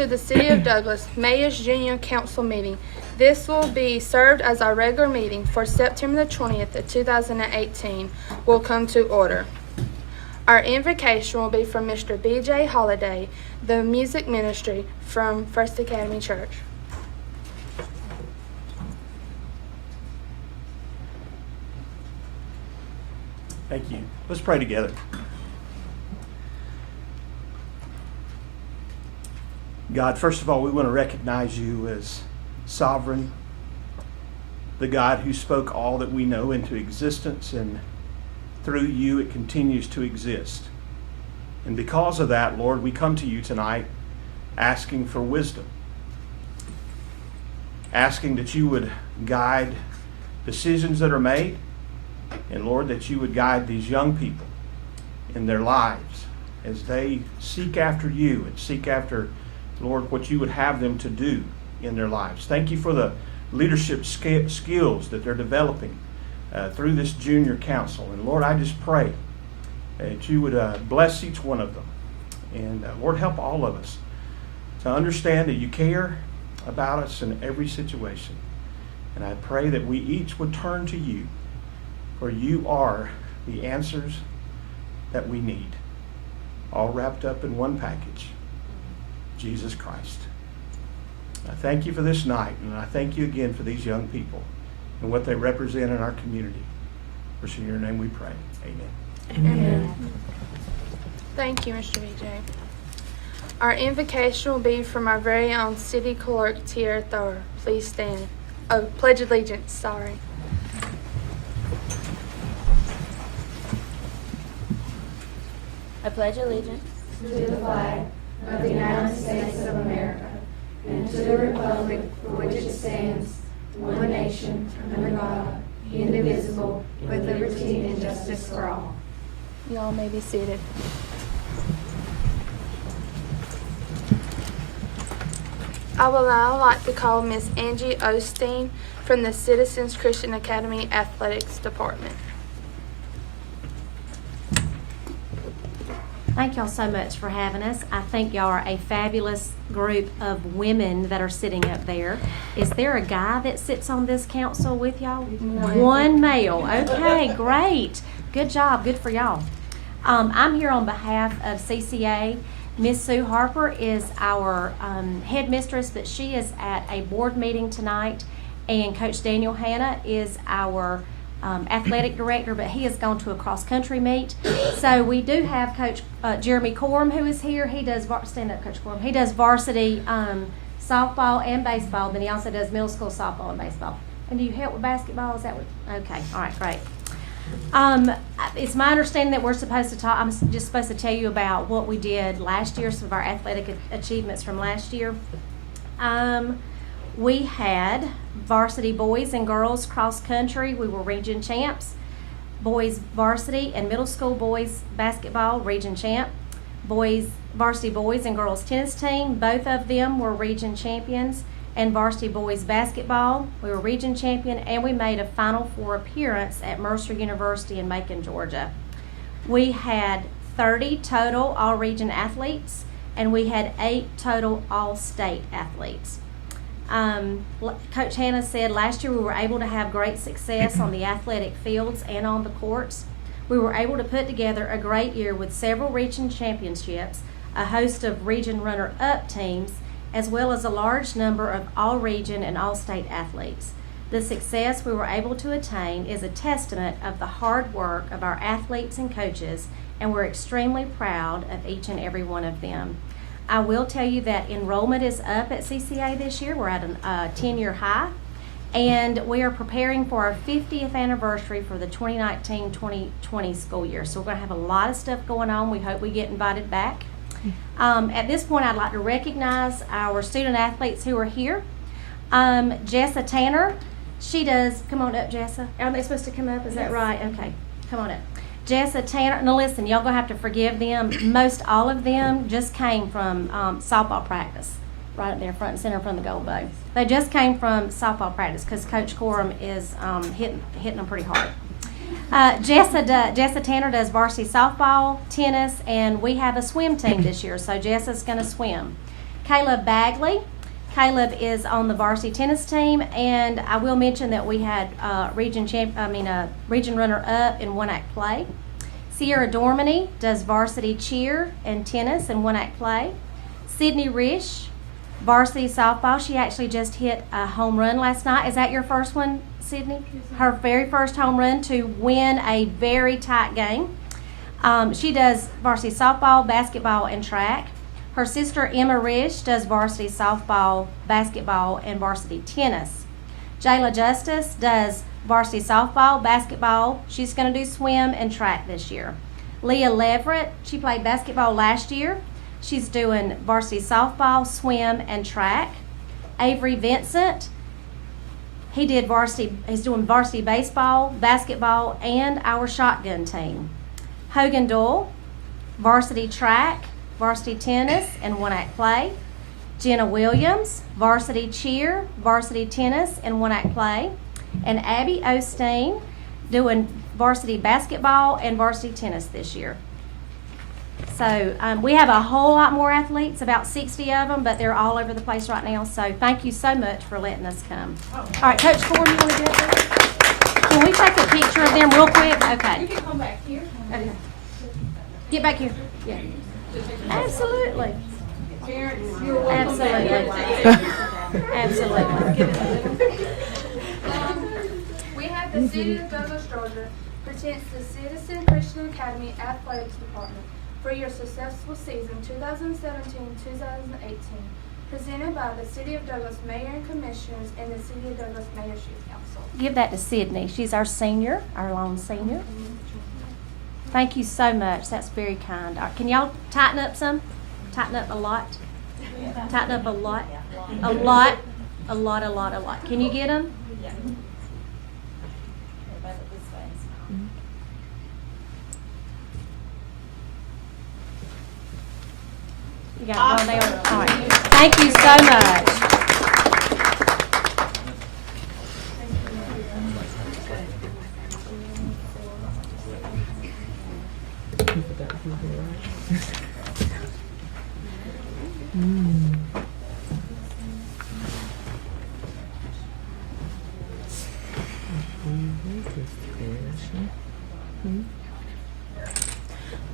to the City of Douglas Mayor's Junior Council meeting. This will be served as our regular meeting for September the 20th of 2018 will come to order. Our invocation will be from Mr. B.J. Holiday, the music ministry from First Academy Church. Thank you. Let's pray together. God, first of all, we want to recognize you as sovereign, the God who spoke all that we know into existence, and through you it continues to exist. And because of that, Lord, we come to you tonight asking for wisdom, asking that you would guide decisions that are made, and Lord, that you would guide these young people in their lives as they seek after you and seek after, Lord, what you would have them to do in their lives. Thank you for the leadership skills that they're developing through this junior council. And Lord, I just pray that you would bless each one of them. And Lord, help all of us to understand that you care about us in every situation. And I pray that we each would turn to you, for you are the answers that we need, all wrapped up in one package, Jesus Christ. I thank you for this night, and I thank you again for these young people and what they represent in our community. For in your name we pray. Amen. Amen. Thank you, Mr. B.J. Our invocation will be from our very own City Clerk, Tierra Thor. Please stand. Oh, pledge allegiance, sorry. I pledge allegiance to the flag of the United States of America and to the republic for which it stands, one nation, under God, indivisible, with liberty and justice for all. Y'all may be seated. I would now like to call Miss Angie Osteen from the Citizens Christian Academy Athletics Department. Thank y'all so much for having us. I think y'all are a fabulous group of women that are sitting up there. Is there a guy that sits on this council with y'all? One male. Okay, great. Good job. Good for y'all. I'm here on behalf of CCA. Miss Sue Harper is our headmistress, but she is at a board meeting tonight, and Coach Daniel Hanna is our athletic director, but he has gone to a cross-country meet. So we do have Coach Jeremy Corum, who is here. He does, stand up, Coach Corum. He does varsity softball and baseball. Then he also does middle school softball and baseball. And do you help with basketball? Is that what? Okay, all right, great. It's my understanding that we're supposed to talk. I'm just supposed to tell you about what we did last year, some of our athletic achievements from last year. We had varsity boys and girls cross country. We were region champs. Boys varsity and middle school boys basketball, region champ. Varsity boys and girls tennis team, both of them were region champions. And varsity boys basketball, we were region champion, and we made a Final Four appearance at Mercer University in Macon, Georgia. We had 30 total all-region athletes, and we had 8 total all-state athletes. Coach Hanna said last year we were able to have great success on the athletic fields and on the courts. We were able to put together a great year with several region championships, a host of region runner-up teams, as well as a large number of all-region and all-state athletes. The success we were able to attain is a testament of the hard work of our athletes and coaches, and we're extremely proud of each and every one of them. I will tell you that enrollment is up at CCA this year. We're at a 10-year high, and we are preparing for our 50th anniversary for the 2019-2020 school year. So we're going to have a lot of stuff going on. We hope we get invited back. At this point, I'd like to recognize our student athletes who are here. Jessa Tanner, she does, come on up, Jessa. Are they supposed to come up? Is that right? Okay, come on up. Jessa Tanner, now listen, y'all gonna have to forgive them. Most all of them just came from softball practice, right up there, front and center from the Gold Bow. They just came from softball practice because Coach Corum is hitting them pretty hard. Jessa Tanner does varsity softball, tennis, and we have a swim team this year, so Jessa's gonna swim. Caleb Bagley. Caleb is on the varsity tennis team, and I will mention that we had region runner-up in one-act play. Sierra Dormany does varsity cheer and tennis and one-act play. Sydney Risch, varsity softball. She actually just hit a home run last night. Is that your first one, Sydney? Her very first home run to win a very tight game. She does varsity softball, basketball, and track. Her sister Emma Risch does varsity softball, basketball, and varsity tennis. Jayla Justice does varsity softball, basketball. She's going to do swim and track this year. Leah Leverett, she played basketball last year. She's doing varsity softball, swim, and track. Avery Vincent, he's doing varsity baseball, basketball, and our shotgun team. Hogan Doyle, varsity track, varsity tennis, and one-act play. Jenna Williams, varsity cheer, varsity tennis, and one-act play. And Abby Osteen, doing varsity basketball and varsity tennis this year. So we have a whole lot more athletes, about 60 of them, but they're all over the place right now. So thank you so much for letting us come. All right, Coach Ford, you want to get up there? Can we take a picture of them real quick? Okay. You can come back here. Okay. Get back here. Yeah. Absolutely. Parents, you're welcome back. Absolutely. We have the City of Douglas, Georgia presents the Citizen Christian Academy Athletics Department for your successful season 2017-2018, presented by the City of Douglas Mayor and Commissioners and the City of Douglas Mayor's Youth Council. Give that to Sydney. She's our senior, our lone senior. Thank you so much. That's very kind. Can y'all tighten up some? Tighten up a lot? Tighten up a lot? A lot? A lot, a lot, a lot. Can you get them? You got it going down? All right. Thank you so much.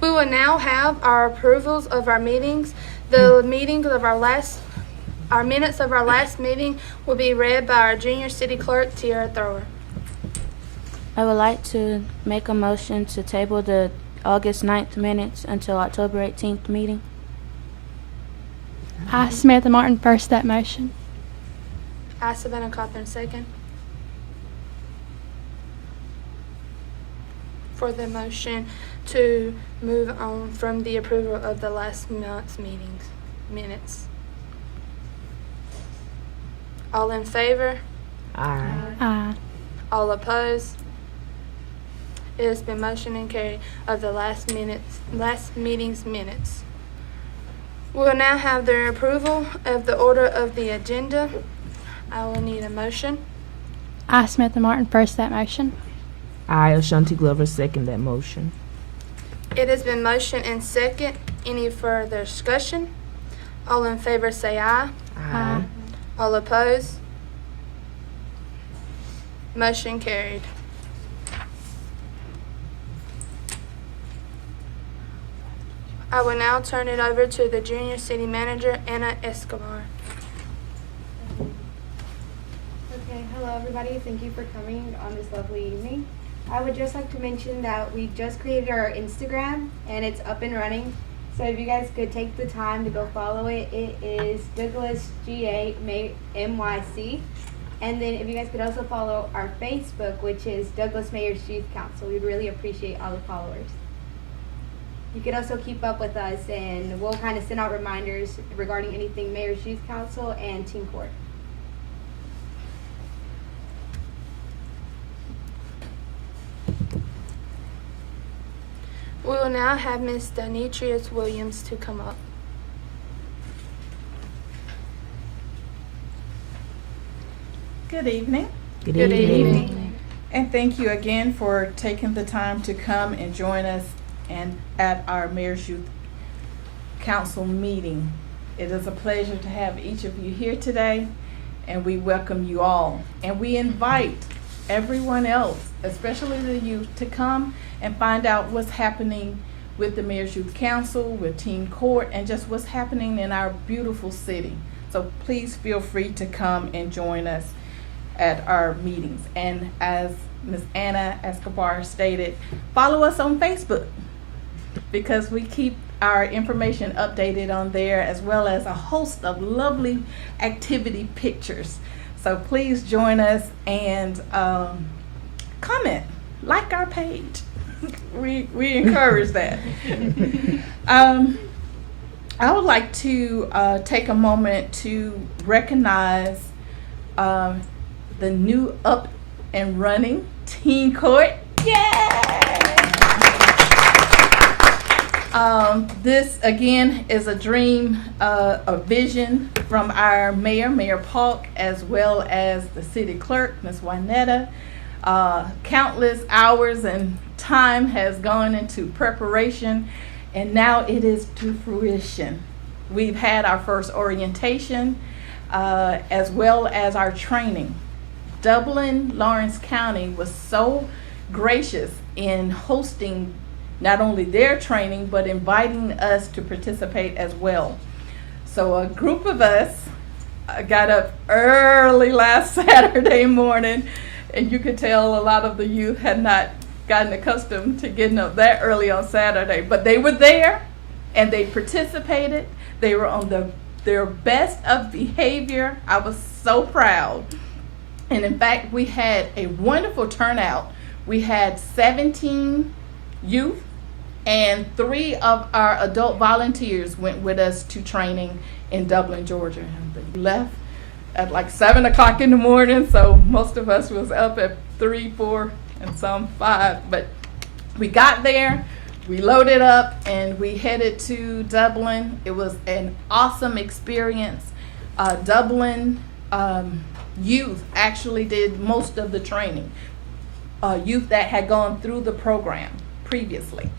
We will now have our approvals of our meetings. The meetings of our minutes of our last meeting will be read by our junior city clerk, Tiara Thrower. I would like to make a motion to table the August 9th minutes until October 18th meeting. I, Samantha Martin, first that motion. I, Savannah Cawthorn, second. For the motion to move on from the approval of the last month's minutes. All in favor? Aye. All opposed? It has been motioned and carried of the last meeting's minutes. We will now have the approval of the order of the agenda. I will need a motion. I, Samantha Martin, first that motion. I, Ashanti Glover, second that motion. It has been motioned and second. Any further discussion? All in favor say aye. Aye. All opposed? Motion carried. I will now turn it over to the junior city manager, Anna Escobar. Okay, hello everybody. Thank you for coming on this lovely evening. I would just like to mention that we just created our Instagram and it's up and running. So if you guys could take the time to go follow it, it is Douglas GA MYC. And then if you guys could also follow our Facebook, which is Douglas Mayor's Youth Council. We'd really appreciate all the followers. You could also keep up with us and we'll kind of send out reminders regarding anything Mayor's Youth Council and Teen Court. We will now have Ms. Demetrius Williams to come up. Good evening, Good evening. and thank you again for taking the time to come and join us and at our Mayor's Youth Council meeting. It is a pleasure to have each of you here today, and we welcome you all. And we invite everyone else, especially the youth, to come and find out what's happening with the Mayor's Youth Council, with Teen Court, and just what's happening in our beautiful city. So please feel free to come and join us at our meetings. And as Ms. Anna Escobar stated, follow us on Facebook, because we keep our information updated on there, as well as a host of lovely activity pictures. So please join us and comment, like our page. We encourage that. I would like to take a moment to recognize the new up and running Teen Court. Yay! This again is a dream, a vision from our mayor, Mayor Polk, as well as the city clerk, Ms. Wynetta. Countless hours and time has gone into preparation, and now it is to fruition. We've had our first orientation, as well as our training. Dublin Lawrence County was so gracious in hosting not only their training, but inviting us to participate as well. So a group of us got up early last Saturday morning, and you could tell a lot of the youth had not gotten accustomed to getting up that early on Saturday, but they were there and they participated. They were on their best of behavior. I was so proud. And in fact, we had a wonderful turnout. We had 17 youth, and 3 of our adult volunteers went with us to training in Dublin, Georgia. And they left at like 7 o'clock in the morning, so most of us was up at 3, 4, and some 5. But we got there, we loaded up, and we headed to Dublin. It was an awesome experience. Dublin youth actually did most of the training. Youth that had gone through the program previously.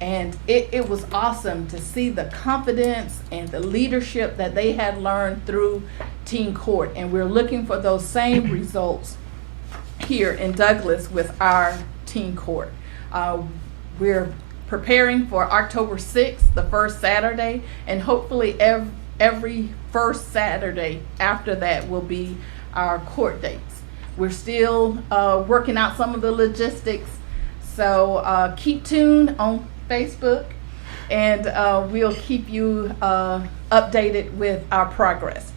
And it was awesome to see the confidence and the leadership that they had learned through Teen Court. And we're looking for those same results here in Douglas with our Teen Court. We're preparing for October 6th, the first Saturday, and hopefully every first Saturday after that will be our court dates. We're still working out some of the logistics, so keep tuned on Facebook, and we'll keep you updated with our progress.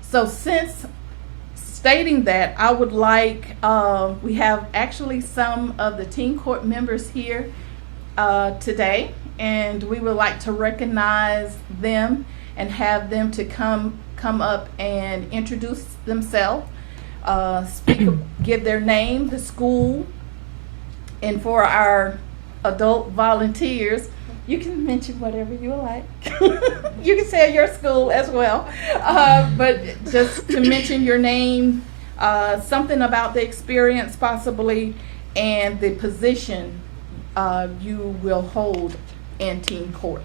So since stating that, I would like, we have actually some of the Teen Court members here today, and we would like to recognize them and have them to come up and introduce themselves, give their name, the school, and for our adult volunteers, you can mention whatever you like. You can say your school as well, but just to mention your name, something about the experience possibly, and the position you will hold in Teen Court.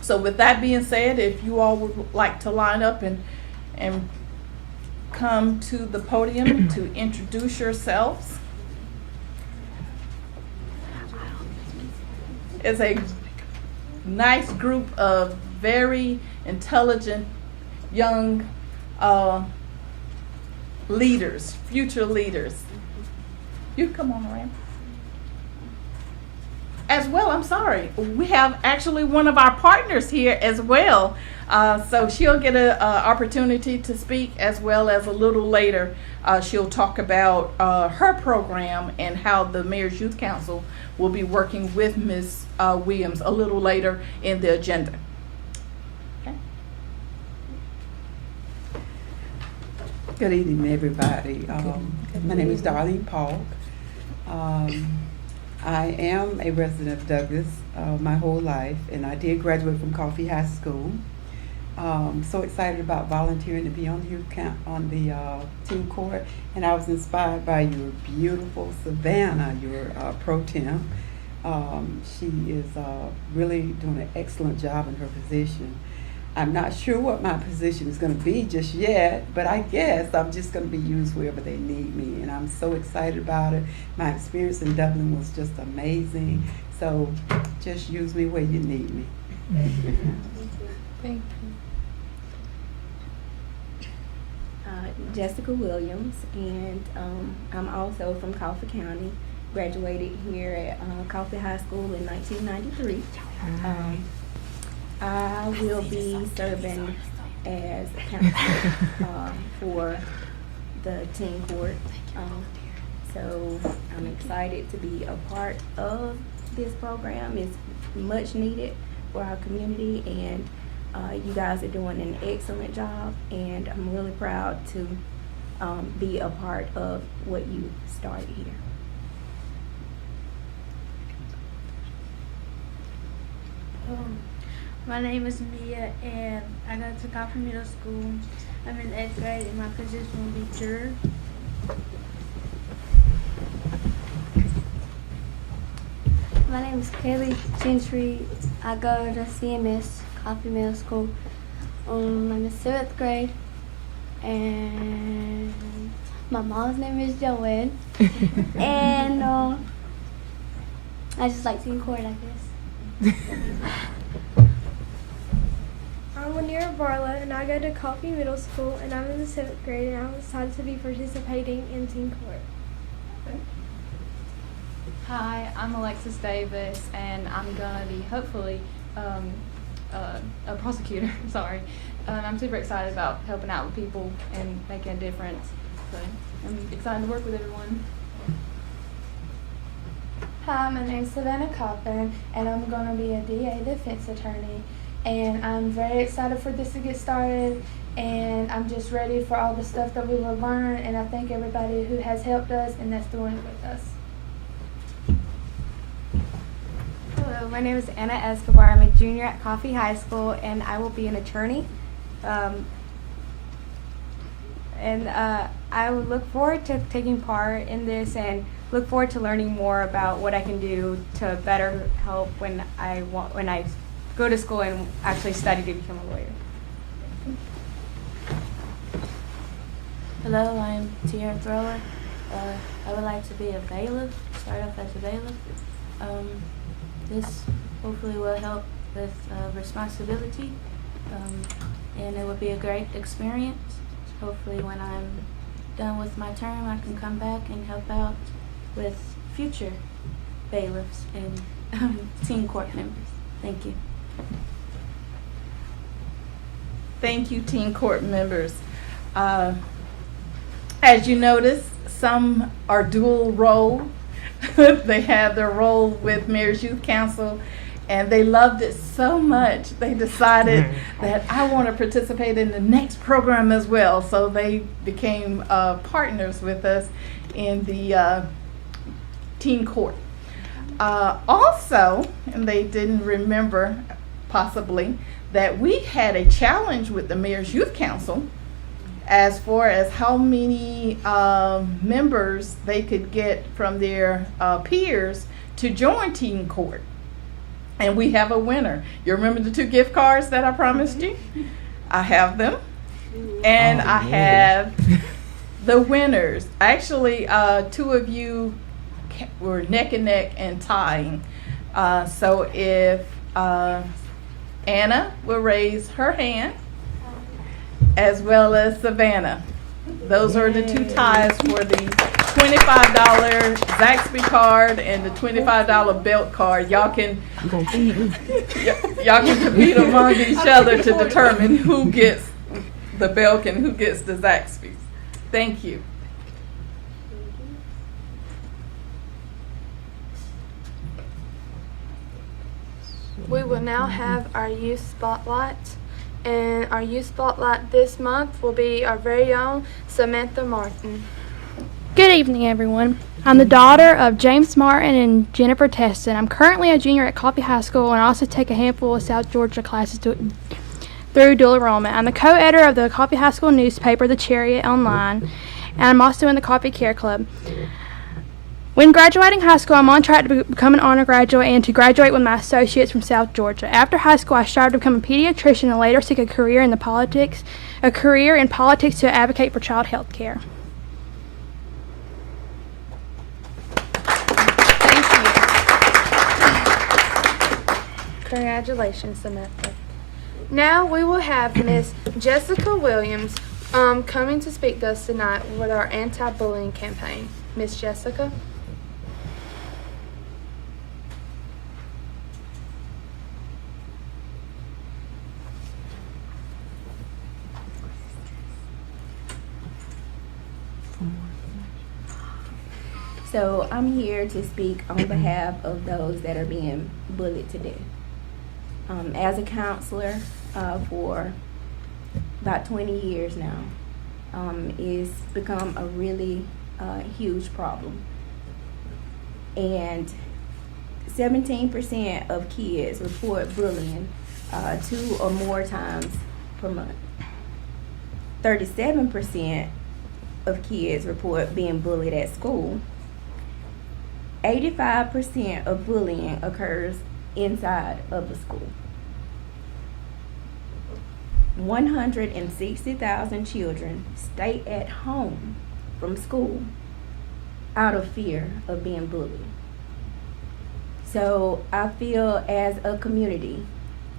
So with that being said, if you all would like to line up and come to the podium to introduce yourselves. It's a nice group of very intelligent young leaders, future leaders. You come on around. As well, I'm sorry, we have actually one of our partners here as well. So she'll get an opportunity to speak, as well as a little later she'll talk about her program and how the Mayor's Youth Council will be working with Ms. Williams a little later in the agenda. Okay. Good evening, everybody. My name is Darlene Polk. I am a resident of Douglas my whole life, and I did graduate from Coffee High School. So excited about volunteering to be on the Teen Court, and I was inspired by your beautiful Savannah, your pro tem. She is really doing an excellent job in her position. I'm not sure what my position is going to be just yet, but I guess I'm just going to be used wherever they need me, and I'm so excited about it. My experience in Dublin was just amazing, so just use me where you need me. Thank Jessica Williams, and I'm also from Coffee County. Graduated here at Coffee High School in 1993. I will be serving as counsel for the teen court. So I'm excited to be a part of this program. It's much needed for our community, and you guys are doing an excellent job, and I'm really proud to be a part of what you started here. My name is Mia, and I go to Coffee Middle School. I'm in 8th grade, and my position will be juror. My name is Kaylee Gentry. I go to CMS Coffee Middle School. I'm in 7th grade, and my mom's name is Joanne. And I just like teen court, I guess. I'm Lanier Barla, and I go to Coffee Middle School, and I'm in the 7th grade, and I'm excited to be participating in teen court. Hi, I'm Alexis Davis, and I'm gonna be hopefully a prosecutor. Sorry, I'm super excited about helping out with people and making a difference. So I'm excited to work with everyone. Hi, my name's Savannah Cochran, and I'm going to be a DA defense attorney. And I'm very excited for this to get started, and I'm just ready for all the stuff that we will learn, and I thank everybody who has helped us and that's doing it with us. Hello, my name is Anna Escobar. I'm a junior at Coffee High School, and I will be an attorney. I would look forward to taking part in this and look forward to learning more about what I can do to better help when I go to school and actually study to become a lawyer. Hello, I'm Tierra Thrower. I would like to be a bailiff, start off as a bailiff. This hopefully will help with responsibility, and it will be a great experience. Hopefully when I'm done with my term, I can come back and help out with future bailiffs and teen court members. Thank you. Thank you, teen court members. As you notice, some are dual role. They have their role with Mayor's Youth Council, and they loved it so much they decided that I want to participate in the next program as well. So they became partners with us in the teen court. Also, and they didn't remember possibly that we had a challenge with the Mayor's Youth Council as far as how many members they could get from their peers to join teen court. And we have a winner. You remember the 2 gift cards that I promised you? I have them. And I have the winners. Actually, 2 of you were neck and neck and tying. So if Anna will raise her hand, as well as Savannah. Those are the 2 ties for the $25 Zaxby card and the $25 belt card. Y'all can compete among each other to determine who gets the belt and who gets the Zaxby's. Thank you. We will now have our youth spotlight. And our youth spotlight this month will be our very own Samantha Martin. Good evening, everyone. I'm the daughter of James Martin and Jennifer Teston. I'm currently a junior at Coffee High School, and I also take a handful of South Georgia classes through dual enrollment. I'm the co-editor of the Coffee High School newspaper, The Chariot Online, and I'm also in the Coffee Care Club. When graduating high school, I'm on track to become an honor graduate and to graduate with my associates from South Georgia. After high school, I strive to become a pediatrician and later seek a career in politics to advocate for child health care. Thank you. Congratulations, Samantha. Now we will have Miss Jessica Williams coming to speak to us tonight with our anti-bullying campaign. Miss Jessica. So I'm here to speak on behalf of those that are being bullied to death. As a counselor for about 20 years now, it's become a really huge problem. And 17% of kids report bullying 2 or more times per month. 37% of kids report being bullied at school. 85% of bullying occurs inside of the school. 160,000 children stay at home from school out of fear of being bullied. So I feel as a community,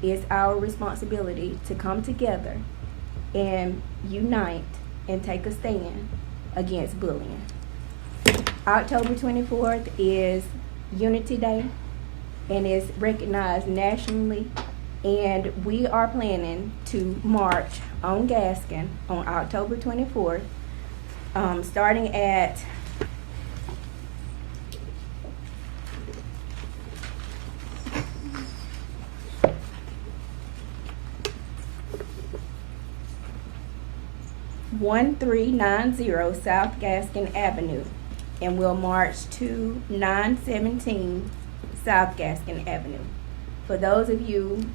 it's our responsibility to come together and unite and take a stand against bullying. October 24th is Unity Day and is recognized nationally, and we are planning to march on Gaskin on October 24th, starting at (1390) South Gaskin Avenue, and we'll march to 917 South Gaskin Avenue. For those of you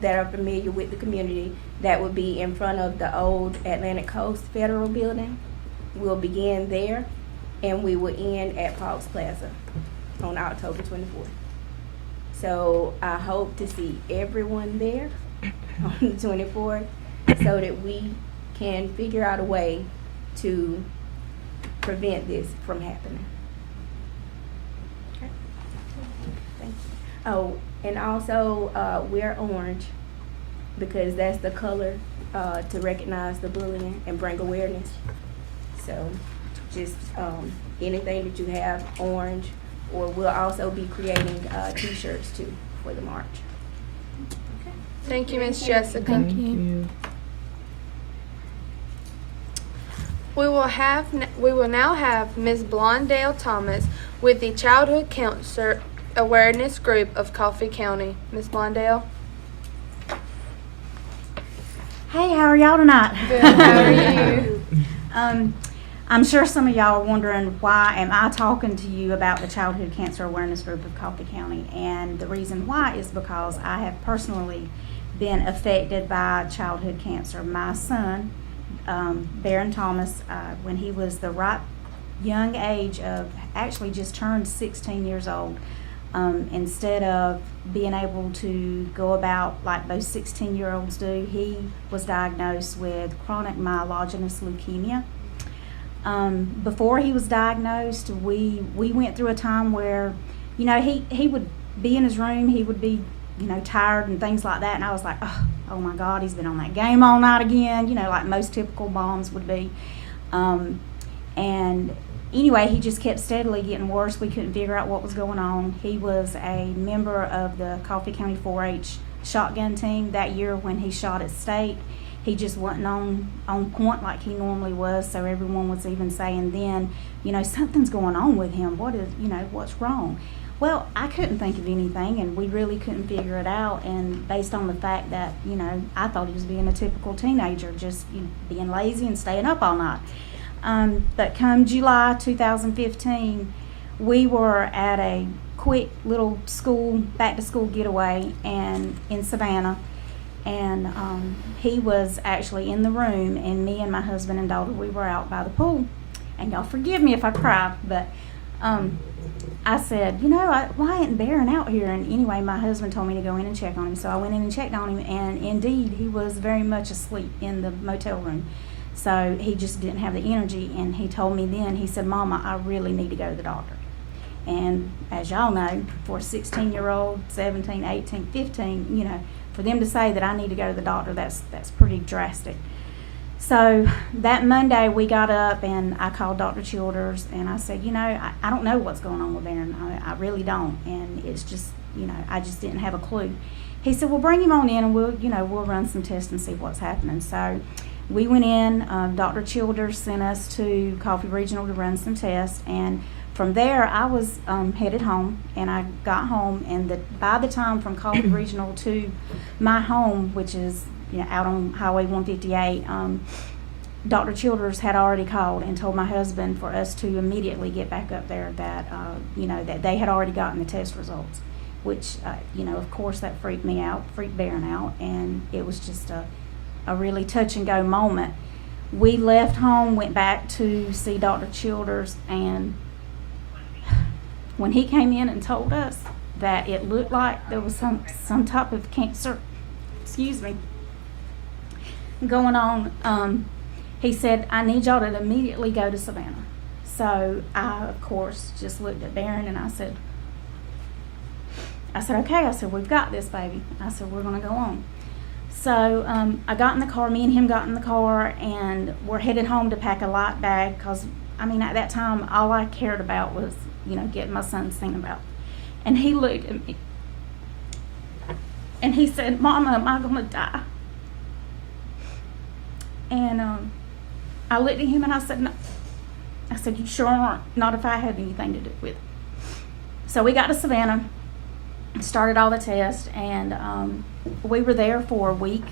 that are familiar with the community, that would be in front of the old Atlantic Coast Federal Building. We'll begin there, and we will end at Parks Plaza on October 24th. So I hope to see everyone there on the 24th so that we can figure out a way to prevent this from happening. Okay. Thank you. Oh, and also wear orange because that's the color to recognize the bullying and bring awareness. So just anything that you have orange, or we'll also be creating t-shirts too for the march. Okay. Thank you, Miss Jessica. Thank you. We will now have Ms. Blondale Thomas with the Childhood Cancer Awareness Group of Coffee County. Ms. Blondale. Hey, how are y'all tonight? Good. How are you? I'm sure some of y'all are wondering, why am I talking to you about the Childhood Cancer Awareness Group of Coffee County? And the reason why is because I have personally been affected by childhood cancer. My son, Baron Thomas, when he was the right young age of actually just turned 16 years old, instead of being able to go about like those 16-year-olds do, he was diagnosed with chronic myelogenous leukemia. Before he was diagnosed, we went through a time where, you know, he would be in his room, he would be, you know, tired and things like that, and I was like, oh my God, he's been on that game all night again, you know, like most typical moms would be. And anyway, he just kept steadily getting worse. We couldn't figure out what was going on. He was a member of the Coffee County 4-H shotgun team that year when he shot at state. He just wasn't on point like he normally was, so everyone was even saying then, you know, something's going on with him. What's wrong? Well, I couldn't think of anything, and we really couldn't figure it out. And based on the fact that, you know, I thought he was being a typical teenager, just being lazy and staying up all night. But come July 2015, we were at a quick little back to school getaway and in Savannah, and he was actually in the room, and me and my husband and daughter, we were out by the pool. And y'all forgive me if I cry, but I said, why isn't Barron out here? And anyway, my husband told me to go in and check on him. So I went in and checked on him, and indeed, he was very much asleep in the motel room. So he just didn't have the energy, and he told me then, he said, Mama, I really need to go to the doctor. And as y'all know, for a 16-year-old, 17, 18, 15, for them to say that I need to go to the doctor, that's pretty drastic. So that Monday we got up and I called Dr. Childers and I said, I don't know what's going on with Barron. I really don't. And it's just, I just didn't have a clue. He said, well, bring him on in and we'll run some tests and see what's happening. So we went in, Dr. Childers sent us to Coffee Regional to run some tests, and from there I was headed home, and I got home, and by the time from Coffee Regional to my home, which is out on Highway 158, Dr. Childers had already called and told my husband for us to immediately get back up there, that that they had already gotten the test results, which of course that freaked me out, freaked Barron out, and it was just a really touch and go moment. We left home, went back to see Dr. Childers, and when he came in and told us that it looked like there was some type of cancer, going on, he said, I need y'all to immediately go to Savannah. So I, of course, just looked at Barron and I said, okay. I said, we've got this, baby. I said, we're going to go on. So I got in the car, me and him got in the car, and we're headed home to pack a light bag because, at that time, all I cared about was, getting my son seen about. And he looked at me and he said, Mama, am I going to die? And I looked at him and I said, no. I said, you sure aren't. Not if I have anything to do with it. So we got to Savannah, started all the tests, and we were there for a week.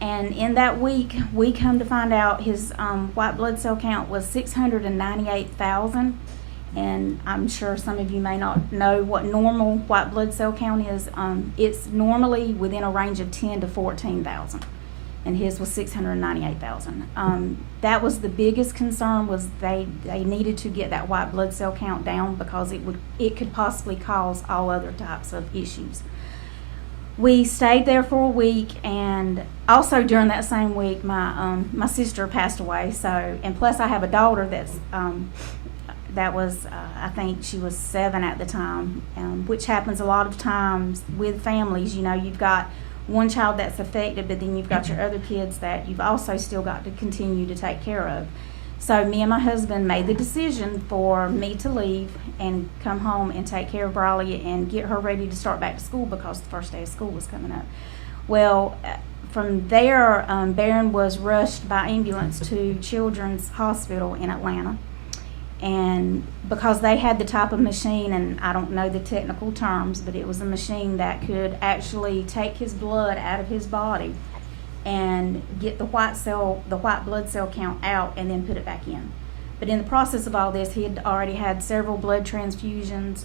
And in that week, we come to find out his white blood cell count was 698,000. And I'm sure some of you may not know what normal white blood cell count is. It's normally within a range of 10 to 14,000. And his was 698,000. That was the biggest concern, was they needed to get that white blood cell count down because it could possibly cause all other types of issues. We stayed there for a week, and also during that same week, my sister passed away. So, and plus I have a daughter that was I think she was 7 at the time, which happens a lot of times with families. You've got one child that's affected, but then you've got your other kids that you've also still got to continue to take care of. So me and my husband made the decision for me to leave and come home and take care of Briley and get her ready to start back to school because the first day of school was coming up. Well, from there, Barron was rushed by ambulance to Children's Hospital in Atlanta. And because they had the type of machine, and I don't know the technical terms, but it was a machine that could actually take his blood out of his body and get the white blood cell count out and then put it back in. But in the process of all this, he had already had several blood transfusions.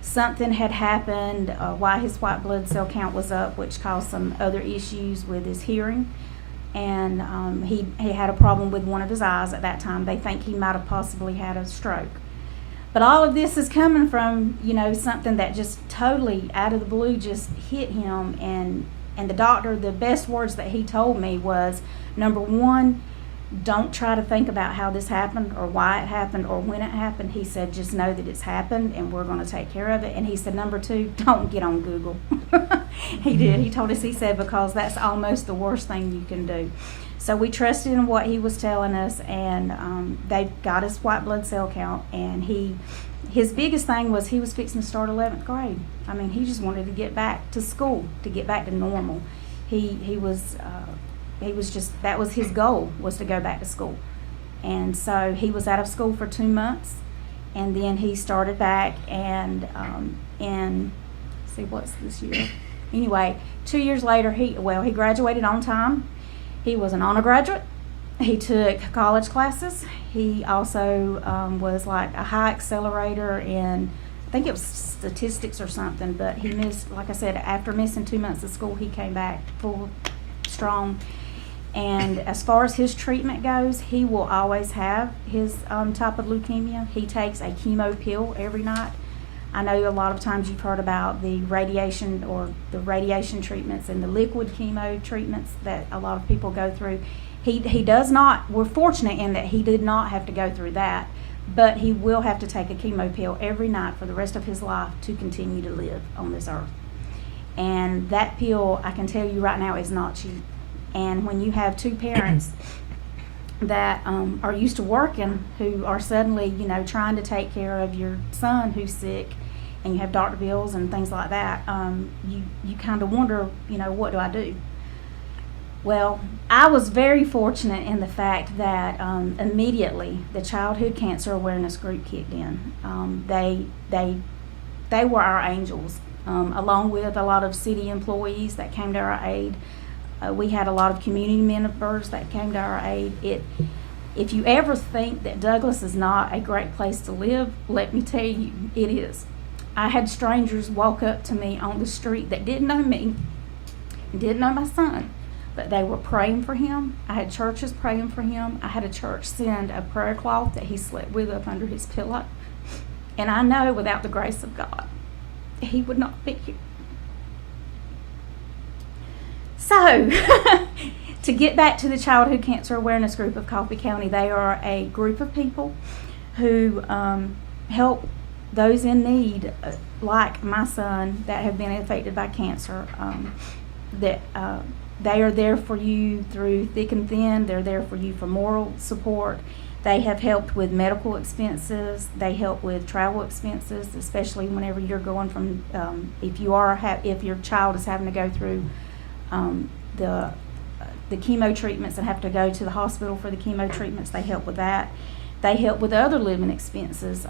Something had happened while his white blood cell count was up, which caused some other issues with his hearing. And he had a problem with one of his eyes at that time. They think he might have possibly had a stroke. But all of this is coming from, something that just totally out of the blue just hit him. And the doctor, the best words that he told me was, number one, don't try to think about how this happened or why it happened or when it happened. He said, just know that it's happened and we're going to take care of it. And he said, number two, don't get on Google. He did. He told us, he said, because that's almost the worst thing you can do. So we trusted in what he was telling us, and they got his white blood cell count. And his biggest thing was he was fixing to start 11th grade. He just wanted to get back to school, to get back to normal. He was just, that was his goal, was to go back to school. And so he was out of school for 2 months, and then he started back, and what's this year? Anyway, 2 years later, he graduated on time. He was an honor graduate. He took college classes. He also was like a high accelerator in, I think it was statistics or something, but he missed, like I said, after missing 2 months of school, he came back full strong. And as far as his treatment goes, he will always have his type of leukemia. He takes a chemo pill every night. I know a lot of times you've heard about the radiation treatments and the liquid chemo treatments that a lot of people go through. He does not, we're fortunate in that he did not have to go through that, but he will have to take a chemo pill every night for the rest of his life to continue to live on this earth. And that pill, I can tell you right now, is not cheap. And when you have two parents that are used to working, who are suddenly, trying to take care of your son who's sick, and you have doctor bills and things like that, you kind of wonder, what do I do? Well, I was very fortunate in the fact that immediately the Childhood Cancer Awareness Group kicked in. They were our angels, along with a lot of city employees that came to our aid. We had a lot of community members that came to our aid. If you ever think that Douglas is not a great place to live, let me tell you, it is. I had strangers walk up to me on the street that didn't know me, didn't know my son, but they were praying for him. I had churches praying for him. I had a church send a prayer cloth that he slept with up under his pillow. And I know without the grace of God, he would not be here. So, to get back to the Childhood Cancer Awareness Group of Coffee County, they are a group of people who help those in need, like my son, that have been affected by cancer. They are there for you through thick and thin. They're there for you for moral support. They have helped with medical expenses. They help with travel expenses, especially whenever you're going from, if your child is having to go through the chemo treatments and have to go to the hospital for the chemo treatments. They help with that. They help with other living expenses.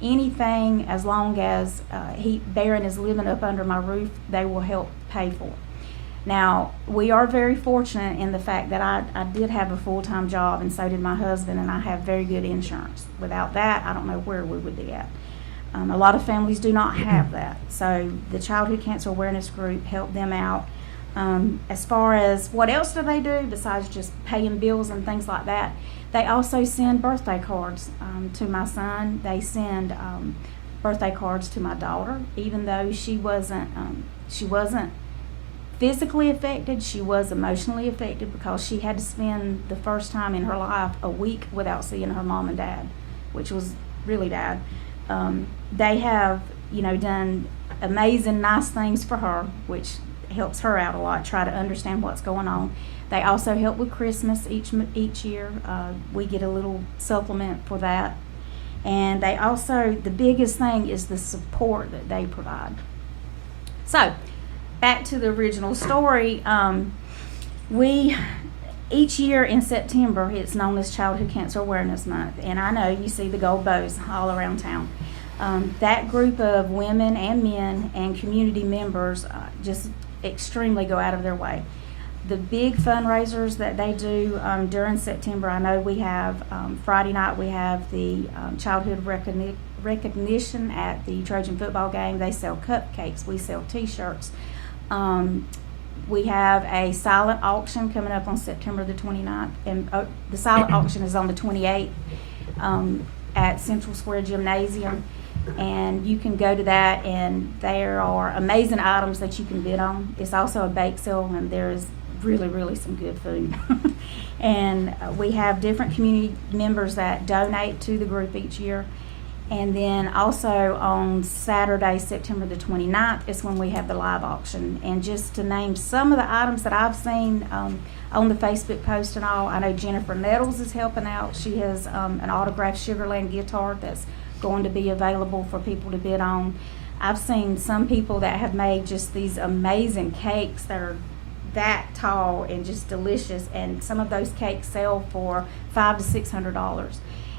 Anything, as long as Barron is living up under my roof, they will help pay for. Now, we are very fortunate in the fact that I did have a full-time job, and so did my husband, and I have very good insurance. Without that, I don't know where we would be at. A lot of families do not have that. So the Childhood Cancer Awareness Group helped them out. As far as what else do they do besides just paying bills and things like that, they also send birthday cards to my son. They send birthday cards to my daughter, even though she wasn't physically affected. She was emotionally affected because she had to spend the first time in her life a week without seeing her mom and dad, which was really bad. They have, done amazing, nice things for her, which helps her out a lot, try to understand what's going on. They also help with Christmas each year. We get a little supplement for that. And they also, the biggest thing is the support that they provide. So, back to the original story. Each year in September, it's known as Childhood Cancer Awareness Month. And I know you see the gold bows all around town. That group of women and men and community members just extremely go out of their way. The big fundraisers that they do during September, I know we have Friday night, we have the childhood recognition at the Trojan football game. They sell cupcakes, we sell t-shirts. We have a silent auction coming up on September the 29th, and the silent auction is on the 28th at Central Square Gymnasium. And you can go to that, and there are amazing items that you can bid on. It's also a bake sale, and there is really, really some good food. And we have different community members that donate to the group each year. And then also on Saturday, September the 29th, is when we have the live auction. And just to name some of the items that I've seen on the Facebook post and all, I know Jennifer Nettles is helping out. She has an autographed Sugarland guitar that's going to be available for people to bid on. I've seen some people that have made just these amazing cakes that are that tall and just delicious, and some of those cakes sell for $500 to $600.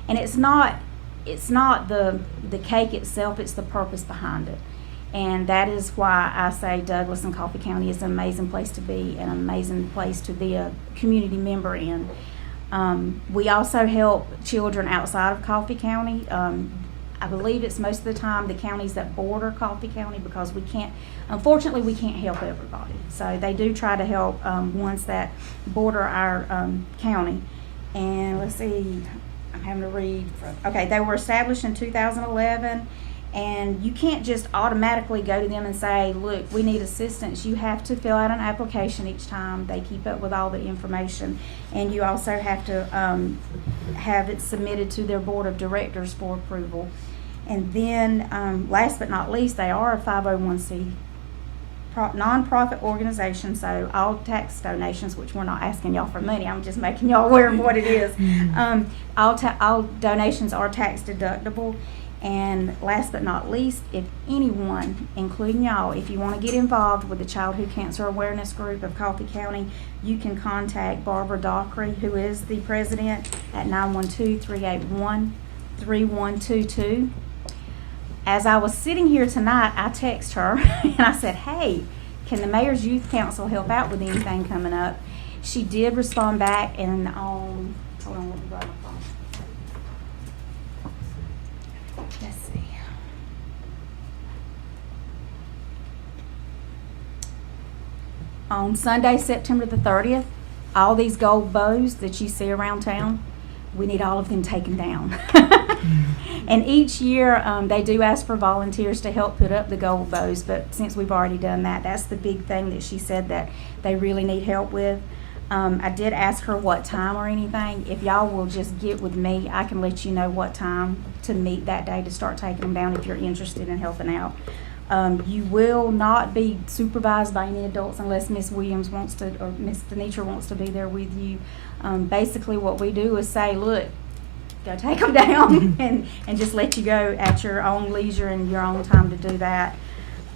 And it's not the cake itself, it's the purpose behind it. And that is why I say Douglas and Coffee County is an amazing place to be, an amazing place to be a community member in. We also help children outside of Coffee County. I believe it's most of the time the counties that border Coffee County, because unfortunately, we can't help everybody. So they do try to help ones that border our county. And let's see, I'm having to read. Okay, they were established in 2011. And you can't just automatically go to them and say, look, we need assistance. You have to fill out an application each time. They keep up with all the information. And you also have to have it submitted to their board of directors for approval. And then, last but not least, they are a 501c non-profit organization, so all tax donations, which we're not asking y'all for money, I'm just making y'all aware of what it is. All donations are tax deductible. And last but not least, if anyone, including y'all, if you want to get involved with the Childhood Cancer Awareness Group of Coffee County, you can contact Barbara Dockery, who is the president, at 912-381-3122. As I was sitting here tonight, I texted her and I said, hey, can the Mayor's Youth Council help out with anything coming up? She did respond back, and hold on, let me grab my phone. Let's see. On Sunday, September the 30th, all these gold bows that you see around town, we need all of them taken down. And each year, they do ask for volunteers to help put up the gold bows, but since we've already done that, that's the big thing that she said that they really need help with. I did ask her what time or anything. If y'all will just get with me, I can let you know what time to meet that day to start taking them down if you're interested in helping out. You will not be supervised by any adults unless Miss Williams wants to, or Miss Denitra wants to be there with you. Basically what we do is say, look, go take them down and just let you go at your own leisure and your own time to do that.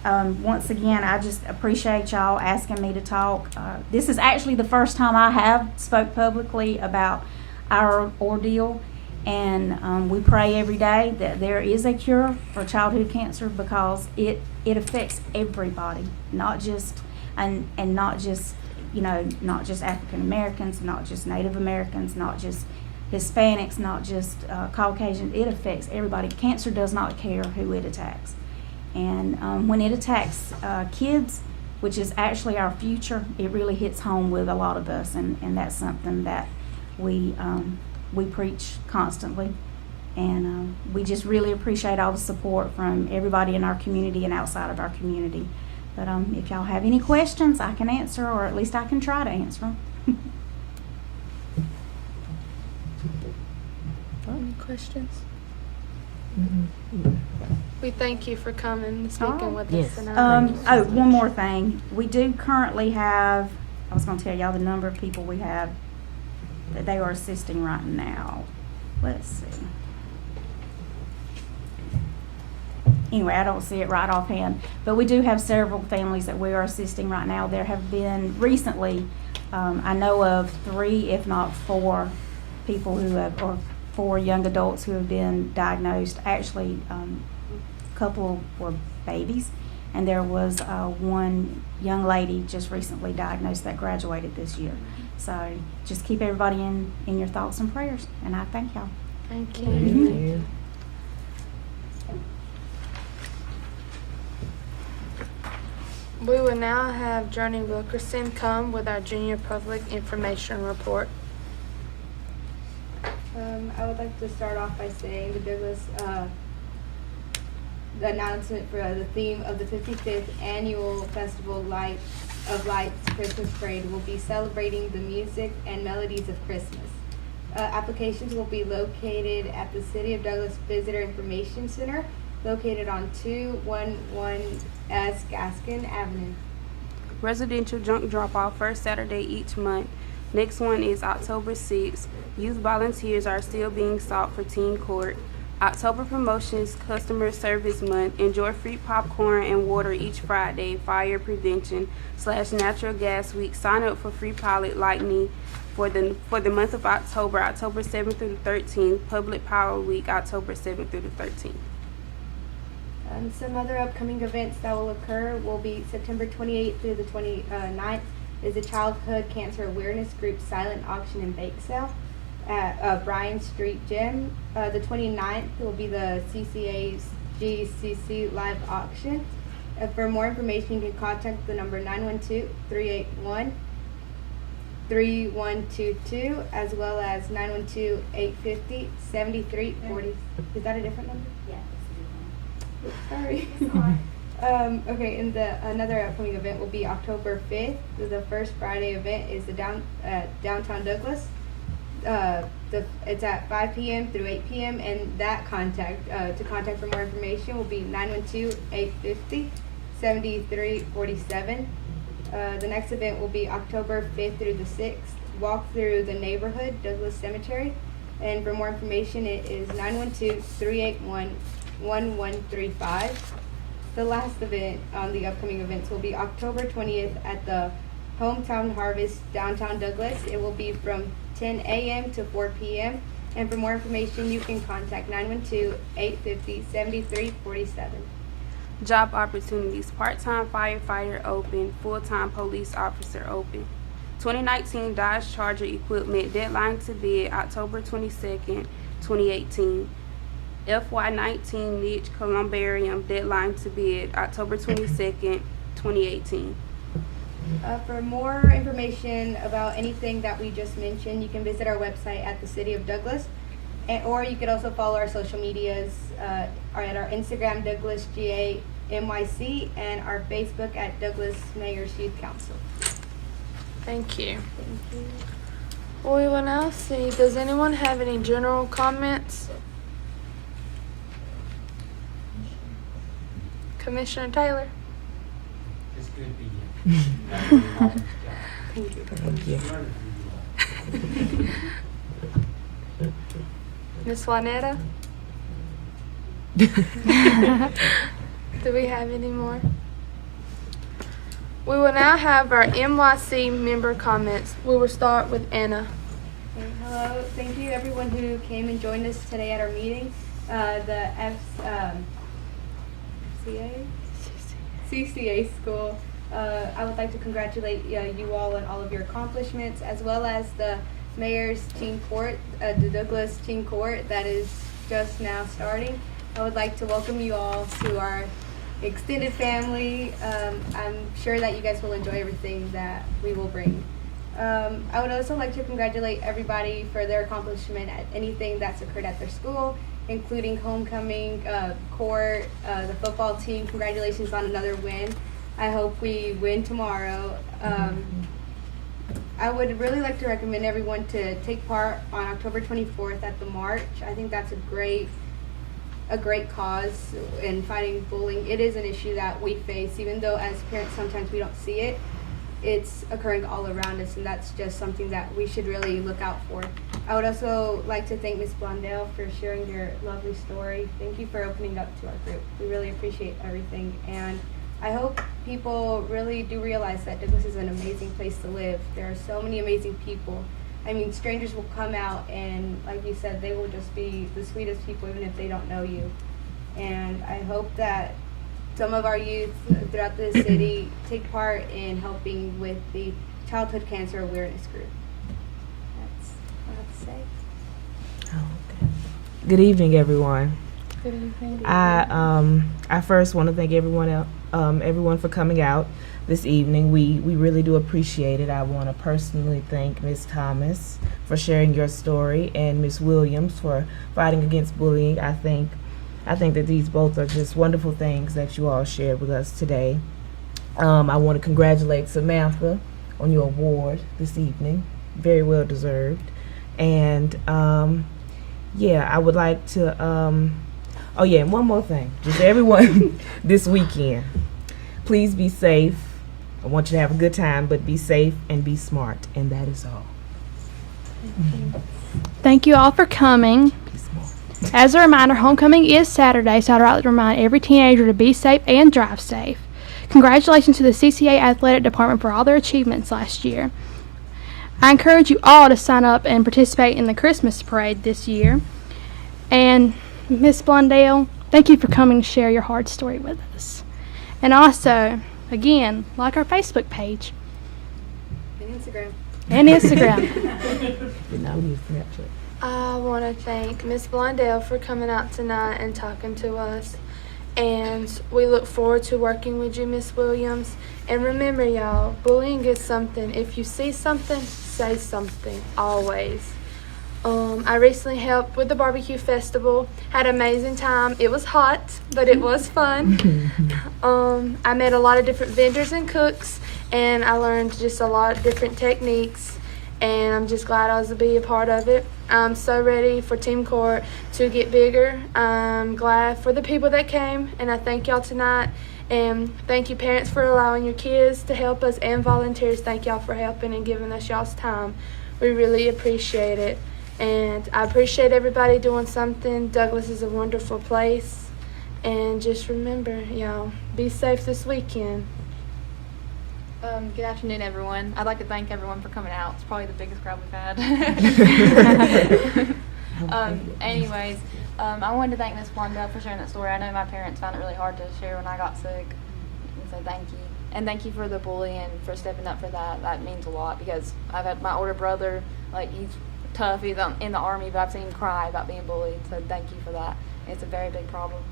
Once again, I just appreciate y'all asking me to talk. This is actually the first time I have spoke publicly about our ordeal, and we pray every day that there is a cure for childhood cancer, because it affects everybody, not just not just African Americans, not just Native Americans, not just Hispanics, not just Caucasian. It affects everybody. Cancer does not care who it attacks. And when it attacks kids, which is actually our future, it really hits home with a lot of us. And that's something that we preach constantly. And we just really appreciate all the support from everybody in our community and outside of our community. But if y'all have any questions, I can answer, or at least I can try to answer them. Any questions? Mm-hmm. We thank you for coming and speaking with Yes. us tonight. One more thing. We do currently have, I was going to tell y'all the number of people we have that they are assisting right now. Let's see. Anyway, I don't see it right offhand, but we do have several families that we are assisting right now. There have been recently, I know of 3, if not 4 people who have, or 4 young adults who have been diagnosed. Actually, a couple were babies, and there was one young lady just recently diagnosed that graduated this year. So just keep everybody in your thoughts and prayers, and I thank y'all. Thank you. Thank you. We will now have Journey Wilkerson come with our Junior Public Information Report. I would like to start off by saying the Douglas, the announcement for the theme of the 55th Annual Festival of Lights Christmas Parade will be celebrating the music and melodies of Christmas. Applications will be located at the City of Douglas Visitor Information Center, located on 211 S. Gaskin Avenue. Residential junk drop-off first Saturday each month. Next one is October 6th. Youth volunteers are still being sought for Teen Court. October promotions, Customer Service Month. Enjoy free popcorn and water each Friday. Fire prevention / natural gas week. Sign up for free pilot lightning for the month of October, October 7th through the 13th. Public Power Week, October 7th through the 13th. Some other upcoming events that will occur will be September 28th through the 29th is the Childhood Cancer Awareness Group Silent Auction and Bake Sale. at Bryan Street Gym. The 29th will be the CCA's GCC live auction. For more information, you can contact the number 912-381-3122, as well as 912-850-7340. Is that a different number? Yeah. Oops, sorry. Okay, and another upcoming event will be October 5th. The first Friday event is the downtown Douglas. It's at 5 p.m. through 8 p.m. and that to contact for more information will be 912-850-7347. The next event will be October 5th through the 6th. Walk through the neighborhood, Douglas Cemetery. And for more information, it is 912-381-1135. The last event on the upcoming events will be October 20th at the Hometown Harvest, downtown Douglas. It will be from 10 a.m. to 4 p.m. And for more information, you can contact 912-850-7347. Job opportunities: part-time firefighter open, full-time police officer open. 2019 Dodge Charger equipment, deadline to bid October 22nd, 2018. FY19 niche columbarium, deadline to bid October 22nd, 2018. For more information about anything that we just mentioned, you can visit our website at the City of Douglas, or you could also follow our social medias at our Instagram, Douglas GA NYC, and our Facebook at Douglas Mayor's Youth Council. Thank you. Thank you. We will now see, does anyone have any general comments? Commissioner Taylor? It's good to be here. Thank you. Ms. Juanetta? Do we have any more? We will now have our NYC member comments. We will start with Anna. Okay, hello, thank you everyone who came and joined us today at our meeting. The CCA school. I would like to congratulate you all on all of your accomplishments, as well as the Mayor's Teen Court, the Douglas Teen Court that is just now starting. I would like to welcome you all to our extended family. I'm sure that you guys will enjoy everything that we will bring. I would also like to congratulate everybody for their accomplishment at anything that's occurred at their school, including homecoming, court, the football team. Congratulations on another win. I hope we win tomorrow. I would really like to recommend everyone to take part on October 24th at the march. I think that's a great cause in fighting bullying. It is an issue that we face, even though as parents sometimes we don't see it. It's occurring all around us, and that's just something that we should really look out for. I would also like to thank Ms. Blondell for sharing your lovely story. Thank you for opening up to our group. We really appreciate everything, and I hope people really do realize that Douglas is an amazing place to live. There are so many amazing people. I mean, strangers will come out, and like you said, they will just be the sweetest people even if they don't know you. And I hope that some of our youth throughout the city take part in helping with the childhood cancer awareness group. That's what I have to say. Good evening, everyone. Good evening. I first want to thank everyone for coming out this evening. We really do appreciate it. I want to personally thank Ms. Thomas for sharing your story, and Ms. Williams for fighting against bullying. I think that these both are just wonderful things that you all shared with us today. I want to congratulate Samantha on your award this evening. Very well deserved. And I would like to and one more thing. Just everyone this weekend, please be safe. I want you to have a good time, but be safe and be smart. And that is all. Thank you all for coming. As a reminder, homecoming is Saturday, so I'd like to remind every teenager to be safe and drive safe. Congratulations to the CCA Athletic Department for all their achievements last year. I encourage you all to sign up and participate in the Christmas parade this year. And Miss Blondell, thank you for coming to share your hard story with us. And also, again, like our Facebook page. And Instagram. And Instagram. I want to thank Miss Blondell for coming out tonight and talking to us. And we look forward to working with you, Miss Williams. And remember, y'all, bullying is something. If you see something, say something, always. I recently helped with the barbecue festival. Had an amazing time. It was hot, but it was fun. I met a lot of different vendors and cooks, and I learned just a lot of different techniques. And I'm just glad I was to be a part of it. I'm so ready for Team Court to get bigger. I'm glad for the people that came, and I thank y'all tonight. And thank you, parents, for allowing your kids to help us, and volunteers. Thank y'all for helping and giving us y'all's time. We really appreciate it. And I appreciate everybody doing something. Douglas is a wonderful place. And just remember, y'all, be safe this weekend. Good afternoon, everyone. I'd like to thank everyone for coming out. It's probably the biggest crowd we've had. Anyways, I wanted to thank Miss Blondell for sharing that story. I know my parents found it really hard to share when I got sick, and so thank you. And thank you for the bullying and for stepping up for that. That means a lot because I've had my older brother, like, he's tough. He's in the Army, but I've seen him cry about being bullied, so thank you for that. It's a very big problem.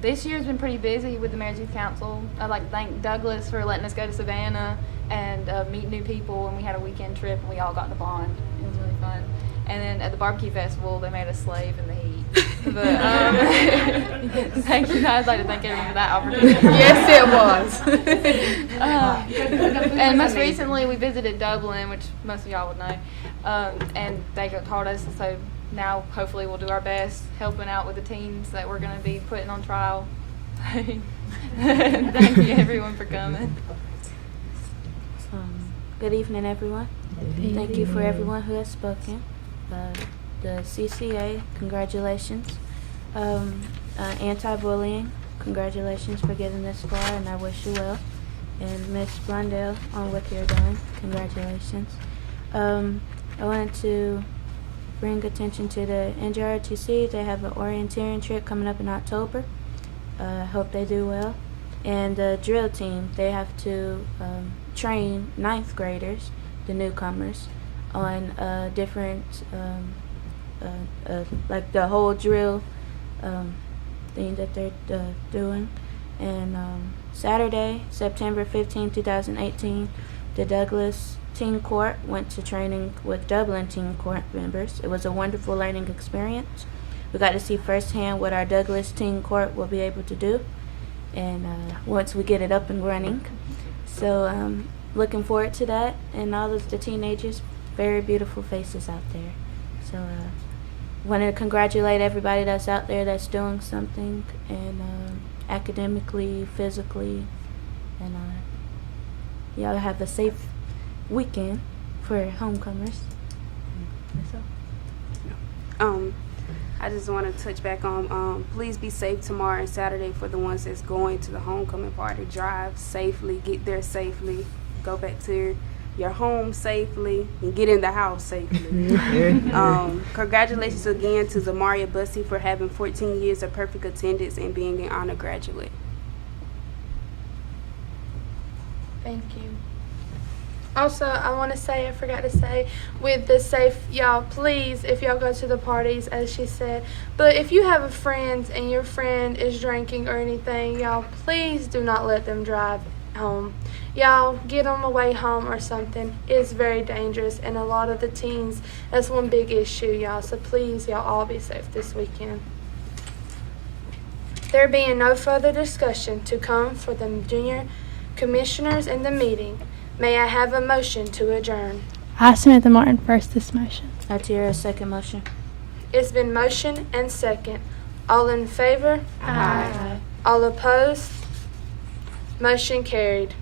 This year's been pretty busy with the Mayor's Youth Council. I'd like to thank Douglas for letting us go to Savannah and meet new people, and we had a weekend trip and we all got to bond. It was really fun. And then at the barbecue festival, they made us slave in the heat. But thank you guys. I'd like to thank everyone for that opportunity. Yes, it was. And most recently, we visited Dublin, which most of y'all would know, and they taught us. So now, hopefully, we'll do our best helping out with the teens that we're going to be putting on trial. Thank you, everyone, for coming. Good evening, everyone. Thank you for everyone who has spoken. The CCA, congratulations. Anti-bullying, congratulations for getting this far, and I wish you well. And Miss Blondell, on what you're doing, congratulations. I wanted to bring attention to the NJROTC. They have an orienteering trip coming up in October. Hope they do well. And the drill team, they have to train 9th graders, the newcomers, on different, like the whole drill thing that they're doing. And Saturday, September 15, 2018, the Douglas Teen Court went to training with Dublin Teen Court members. It was a wonderful learning experience. We got to see firsthand what our Douglas Teen Court will be able to do, and once we get it up and running. So looking forward to that, and all of the teenagers, very beautiful faces out there. So want to congratulate everybody that's out there that's doing something, and academically, physically, and y'all have a safe weekend for homecomers. I just want to touch back on, please be safe tomorrow and Saturday for the ones that's going to the homecoming party. Drive safely, get there safely, go back to your home safely, and get in the house safely. Congratulations again to Zamaria Bussey for having 14 years of perfect attendance and being an honor graduate. Thank you. Also, I want to say, I forgot to say, with the safe, y'all, please, if y'all go to the parties, as she said, but if you have a friend and your friend is drinking or anything, y'all, please do not let them drive home. Y'all, get on the way home or something. It's very dangerous, and a lot of the teens, that's one big issue, y'all, so please, y'all, all be safe this weekend. There being no further discussion to come for the junior commissioners in the meeting, may I have a motion to adjourn? I, Samantha Martin, first this motion. Atira, second motion. It's been motion and second. All in favor? Aye. All opposed? Motion carried.